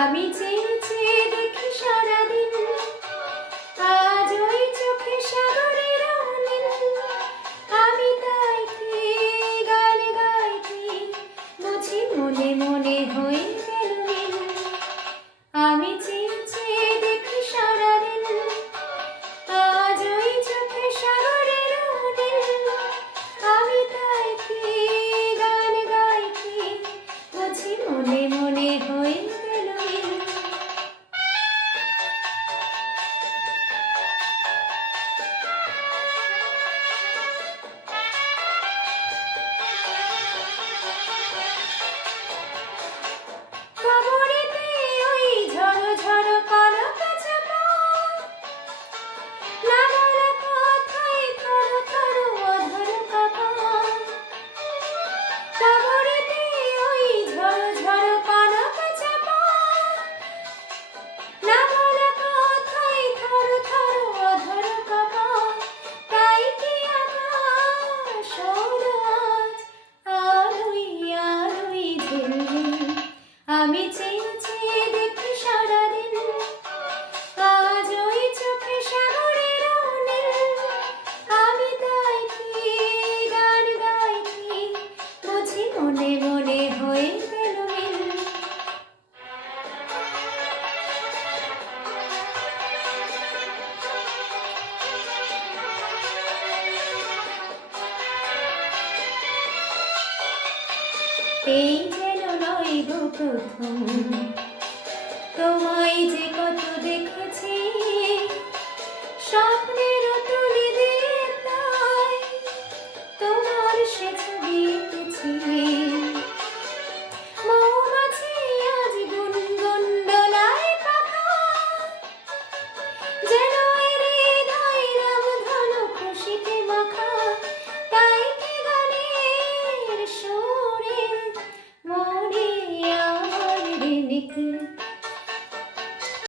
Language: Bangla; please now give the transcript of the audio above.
আমি চেয়ে চেয়ে দেখি সারাদিন, আজ ওই চোখে সাগরের অনিল। আমি তাইতে গান গাইতে বুঝি মনে মনে হয়ে গেল মিল। আমি চেয়ে চেয়ে দেখি সারাদিন, আজ ওই চোখে সাগরের অনিল। আমি তাইতে গান গাইতে বুঝি মনে মনে হয়ে গেল মিল। খবরেতে ওই ঝড়ো ঝড়ো কনকা চাপা, না বলা কথায় থরো থরো অধর কাঁপা। খবরেতে ওই ঝড়ো ঝড়ো কনকা চাপা, না বলা কথায় থরো থরো অধর কাঁপা। তাই কি আকাশ হলো আজ আলোয় আলোয় ঝিলমিল। আমি চেয়ে চেয়ে দেখি সারাদিন, আজ ওই চোখে সাগরের অনিল। আমি তাইতে গান গাইতে বুঝি মনে মনে হয়ে গেল মিল। এই যেন নয় গো প্রথম, তোমায় যে কত দেখেছি স্বপ্ন